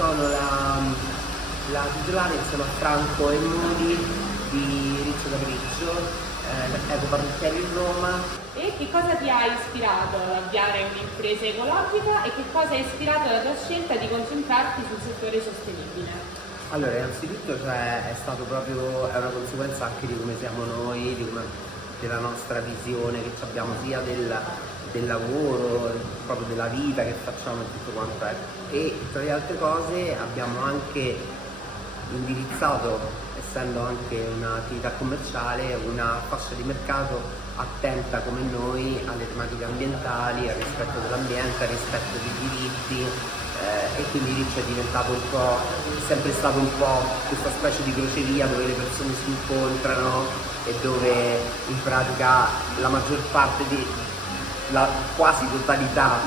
sono la titolare insieme a Franco e Modi di Riccio Capriccio, Eco Parrucchieri in Roma. E che cosa ti ha ispirato ad avviare un'impresa ecologica e che cosa ha ispirato la tua scelta di concentrarti sul settore sostenibile? Allora, innanzitutto è stato proprio, è una conseguenza anche di come siamo noi, della nostra visione che abbiamo sia del lavoro, proprio della vita che facciamo e tutto quanto è. E tra le altre cose abbiamo anche indirizzato, essendo anche un'attività commerciale, una fascia di mercato attenta come noi alle tematiche ambientali, al rispetto dell'ambiente, al rispetto dei diritti, e quindi Riccio è diventato un po', è sempre stato un po' questa specie di crocevia dove le persone si incontrano e dove in pratica la maggior parte la quasi totalità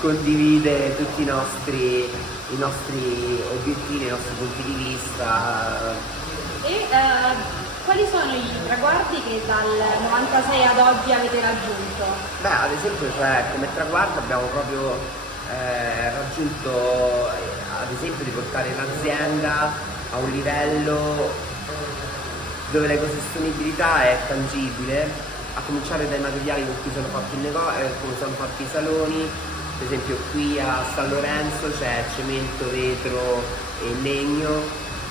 condivide tutti i nostri obiettivi, i nostri punti di vista. E quali sono i traguardi che dal 96 ad oggi avete raggiunto? Beh, ad esempio, come traguardo abbiamo proprio raggiunto, ad esempio, di portare l'azienda a un livello dove l'ecosostenibilità è tangibile, a cominciare dai materiali con cui sono fatti come sono fatti i saloni. Per esempio qui a San Lorenzo c'è cemento, vetro e legno,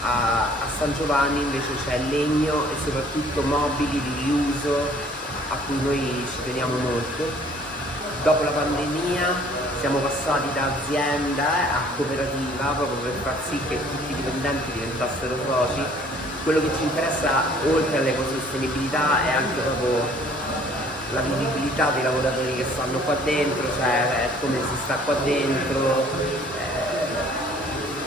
a San Giovanni invece c'è legno e soprattutto mobili di riuso a cui noi ci teniamo molto. Dopo la pandemia siamo passati da azienda a cooperativa proprio per far sì che tutti i dipendenti diventassero soci. Quello che ci interessa oltre all'ecosostenibilità è anche proprio la vivibilità dei lavoratori che stanno qua dentro, cioè come si sta qua dentro,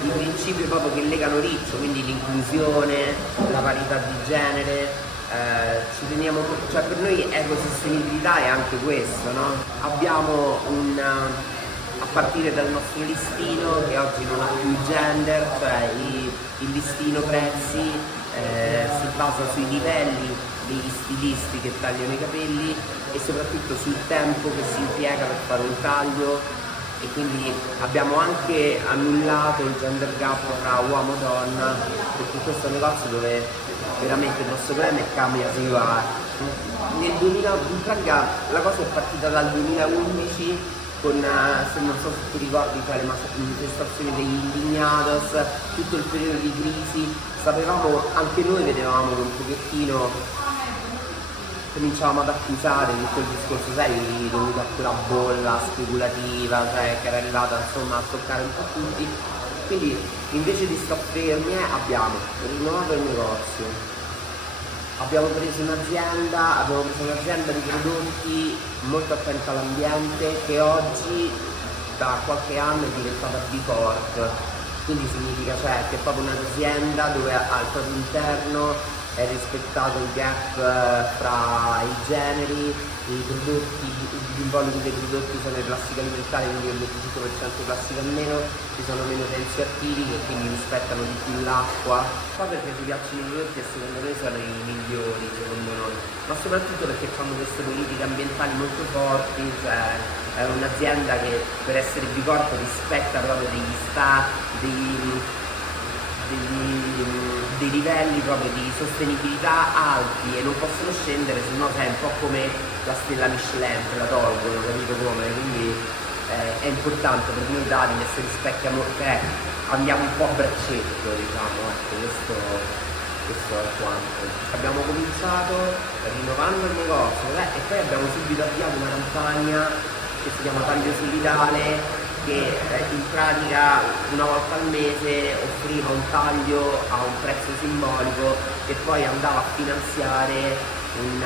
i principi proprio che legano Riccio, quindi l'inclusione, la parità di genere. Ci teniamo, cioè per noi ecosostenibilità è anche questo, no? Abbiamo a partire dal nostro listino che oggi non ha più gender, cioè il listino prezzi si basa sui livelli degli stilisti che tagliano i capelli e soprattutto sul tempo che si impiega per fare un taglio, e quindi abbiamo anche annullato il gender gap tra uomo e donna, perché questo è un negozio dove veramente il nostro problema è cambia si va. Nel 2000, in pratica la cosa è partita dal 2011 con, se non so se ti ricordi, le manifestazioni degli indignados, tutto il periodo di crisi, sapevamo, anche noi vedevamo che un pochettino cominciavamo ad accusare tutto il discorso, sai, dovuto a quella bolla speculativa, cioè, che era arrivata insomma a toccare un po' tutti. Quindi invece di stare fermi abbiamo rinnovato il negozio, abbiamo preso un'azienda di prodotti molto attenta all'ambiente che oggi da qualche anno è diventata B Corp, quindi significa che è proprio un'azienda dove al proprio interno è rispettato il gap fra i generi, i prodotti, gli involucri dei prodotti sono i plastiche alimentari, quindi il 25% plastica in meno, ci sono meno tensioattivi che quindi rispettano di più l'acqua. Poi perché ci piacciono i prodotti e secondo noi sono i migliori, secondo noi, ma soprattutto perché fanno queste politiche ambientali molto forti, cioè è un'azienda che per essere B Corp rispetta proprio degli dei livelli proprio di sostenibilità alti e non possono scendere, se no è un po' come la stella Michelin, te la tolgono, capito come? Quindi è importante per noi Davide se rispecchiamo, andiamo un po' a braccetto, diciamo, ecco, questo è quanto. Abbiamo cominciato rinnovando il negozio e poi abbiamo subito avviato una campagna che si chiama Taglio Solidale, che in pratica una volta al mese offriva un taglio a un prezzo simbolico che poi andava a finanziare un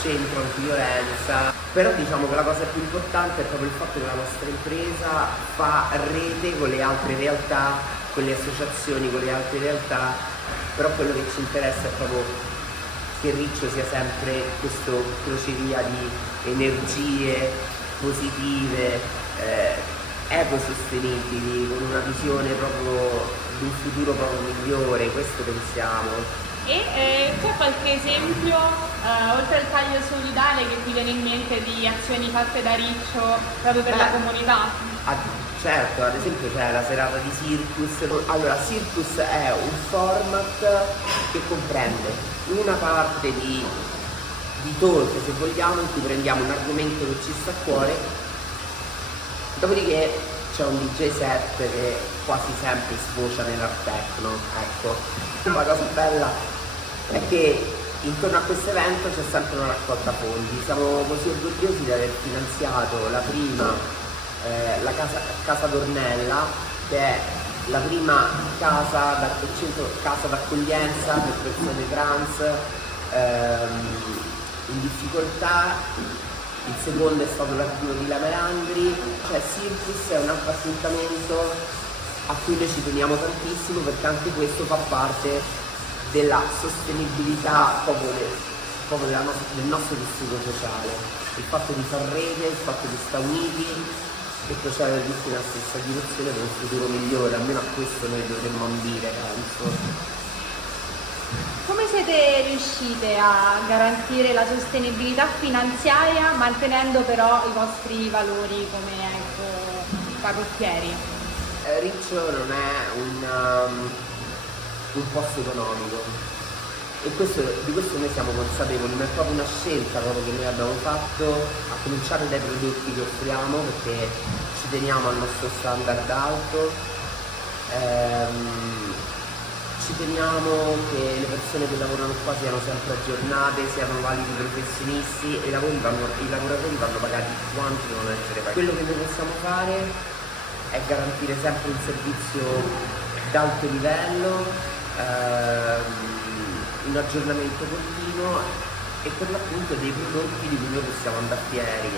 centro antiviolenza. Però diciamo che la cosa più importante è proprio il fatto che la nostra impresa fa rete con le altre realtà, con le associazioni, con le altre realtà, però quello che ci interessa è proprio che Riccio sia sempre questo crocevia di energie positive, ecosostenibili, con una visione proprio di un futuro proprio migliore, questo pensiamo. E c'è qualche esempio, oltre al taglio solidale, che ti viene in mente di azioni fatte da Riccio proprio per la comunità? Certo, ad esempio c'è la serata di Circus. Allora, Circus è un format che comprende una parte di talk, se vogliamo, in cui prendiamo un argomento che ci sta a cuore, dopodiché c'è un DJ set che quasi sempre sfocia nell'art techno, ecco. La cosa bella è che intorno a questo evento c'è sempre una raccolta fondi. Siamo così orgogliosi di aver finanziato la prima la casa Dornella, che è la prima casa d'accoglienza per persone trans in difficoltà. Il secondo è stato l'arrivo di La Melandri. Cioè Circus è un altro appuntamento a cui noi ci teniamo tantissimo, perché anche questo fa parte della sostenibilità proprio del nostro tessuto sociale, il fatto di far rete, il fatto di stare uniti e procedere tutti nella stessa direzione per un futuro migliore. Almeno a questo noi dovremmo ambire, penso. Come siete riuscite a garantire la sostenibilità finanziaria mantenendo però i vostri valori come parrucchieri? Riccio non è un posto economico, e di questo noi siamo consapevoli, ma è proprio una scelta proprio che noi abbiamo fatto, a cominciare dai prodotti che offriamo, perché ci teniamo al nostro standard alto. Ci teniamo che le persone che lavorano qua siano sempre aggiornate, siano validi professionisti, e i lavoratori vanno pagati quanto devono essere pagati. Quello che noi possiamo fare è garantire sempre un servizio d'alto livello, un aggiornamento continuo e per l'appunto dei prodotti di cui noi possiamo andare fieri.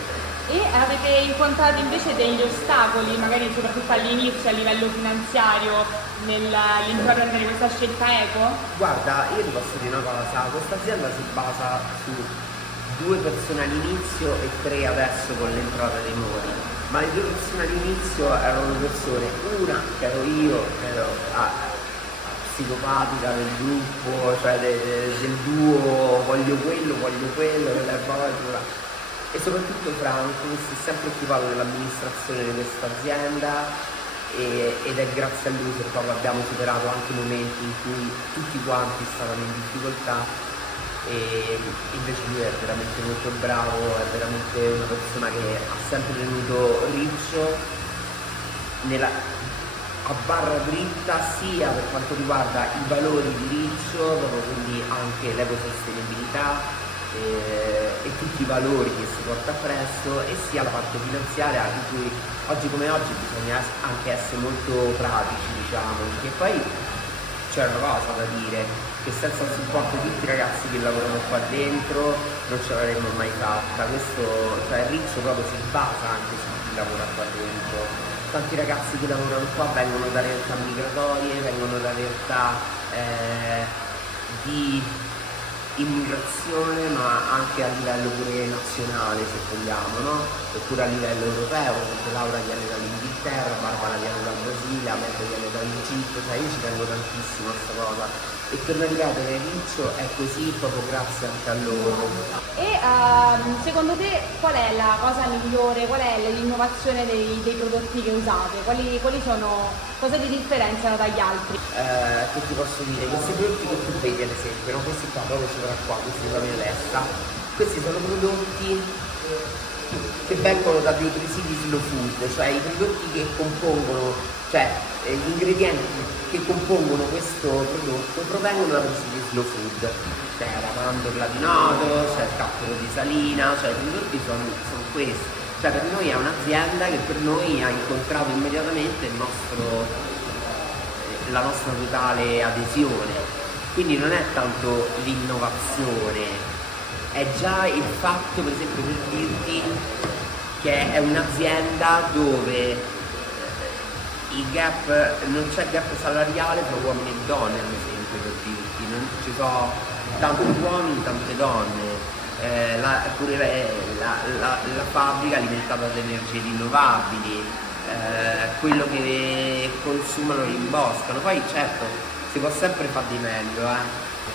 E avete incontrato invece degli ostacoli, magari soprattutto all'inizio a livello finanziario, nell'intraprendere questa scelta eco? Guarda, io ti posso dire una cosa, questa azienda si basa su 2 persone all'inizio e 3 adesso con l'entrata dei mori, ma le 2 persone all'inizio erano persone, una che ero io, che ero psicopatica del gruppo, cioè del duo, voglio quello, e soprattutto Franco, che si è sempre occupato dell'amministrazione di questa azienda, ed è grazie a lui che proprio abbiamo superato anche momenti in cui tutti quanti stavano in difficoltà, e invece lui è veramente molto bravo, è veramente una persona che ha sempre tenuto Riccio a barra dritta, sia per quanto riguarda i valori di Riccio, proprio quindi anche l'ecosostenibilità e tutti i valori che si porta appresso, e sia la parte finanziaria, in cui oggi come oggi bisogna anche essere molto pratici, diciamo, perché poi c'è una cosa da dire, che senza il supporto di tutti i ragazzi che lavorano qua dentro non ce l'avremmo mai fatta. Questo, cioè Riccio proprio si basa anche su chi lavora qua dentro. Tanti ragazzi che lavorano qua vengono da realtà migratorie, vengono da realtà di immigrazione, ma anche a livello pure nazionale, se vogliamo, no? Oppure a livello europeo, perché Laura viene dall'Inghilterra, Barbara viene dal Brasile, Amanda viene dall'Egitto, cioè io ci tengo tantissimo a questa cosa. E per la ripetere, Riccio è così proprio grazie anche a loro. E secondo te qual è la cosa migliore, qual è l'innovazione dei prodotti che usate? Quali sono, cosa li differenziano dagli altri? Che ti posso dire? Questi prodotti che tu vedi ad esempio, no? Questi qua, proprio sopra qua, questi sono in lesta, questi sono prodotti che vengono da dei presidi slow food, cioè i prodotti che compongono, cioè gli ingredienti che compongono questo prodotto provengono da presidi slow food. C'è la mandorla di nodo, c'è il cappero di salina, cioè i prodotti sono questi. Cioè per noi è un'azienda che per noi ha incontrato immediatamente la nostra totale adesione. Quindi non è tanto l'innovazione, è già il fatto, per esempio, per dirti che è un'azienda dove non c'è gap salariale tra uomini e donne, ad esempio, per dirti, non ci sono tanti uomini, tante donne. Pure la fabbrica è alimentata da energie rinnovabili, quello che consumano li imboscano. Poi certo, si può sempre fare di meglio,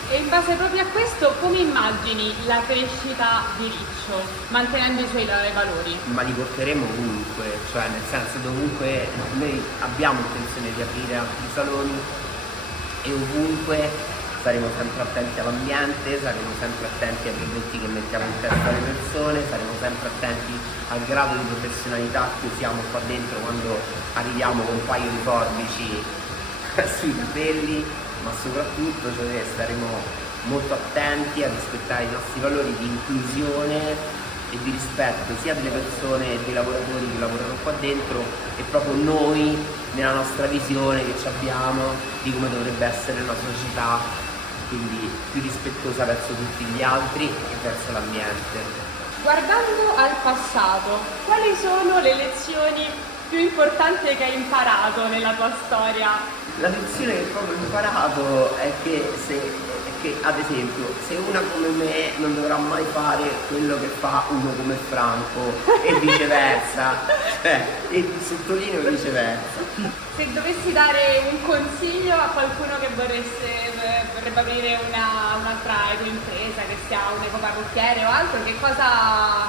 E in base proprio a questo, come immagini la crescita di Riccio, mantenendo i suoi valori? ma li porteremo ovunque, cioè nel senso dovunque noi abbiamo intenzione di aprire altri saloni e ovunque saremo sempre attenti all'ambiente, saremo sempre attenti ai prodotti che mettiamo in testa alle persone, saremo sempre attenti al grado di professionalità che usiamo qua dentro quando arriviamo con un paio di forbici sui capelli, ma soprattutto cioè, staremo molto attenti a rispettare i nostri valori di inclusione e di rispetto sia delle persone e dei lavoratori che lavorano qua dentro e proprio noi nella nostra visione che ci abbiamo di come dovrebbe essere una società, quindi più rispettosa verso tutti gli altri e verso l'ambiente. Guardando al passato, quali sono le lezioni più importanti che hai imparato nella tua storia? La lezione che proprio ho imparato è che ad esempio se una come me non dovrà mai fare quello che fa uno come Franco e viceversa, e sottolineo viceversa. Se dovessi dare un consiglio a qualcuno che vorrebbe aprire un'altra ecoimpresa, che sia un ecoparrucchiere o altro, che cosa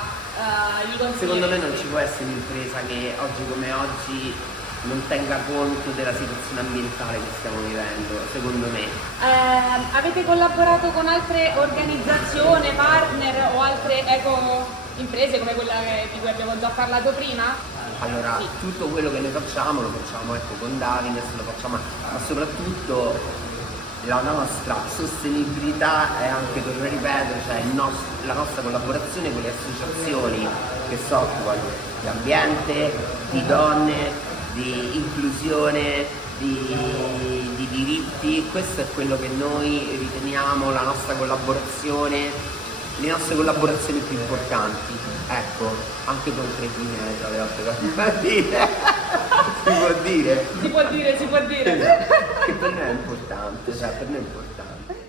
gli consigli? Secondo me non ci può essere un'impresa che oggi come oggi non tenga conto della situazione ambientale che stiamo vivendo, secondo me. Avete collaborato con altre organizzazioni, partner o altre eco-imprese come quella di cui abbiamo già parlato prima? Allora, Sì. tutto quello che noi facciamo lo facciamo ecco, con Davines, lo facciamo, ma soprattutto la nostra sostenibilità è anche, torno a ripetere, cioè la nostra collaborazione con le associazioni che si occupano di ambiente, di donne, di inclusione, di diritti. Questo è quello che noi riteniamo la nostra collaborazione, le nostre collaborazioni più importanti. Ecco, anche con Cretine tra le altre cose da dire. Si può dire? Si può dire. Che per noi è importante, cioè per noi è importante.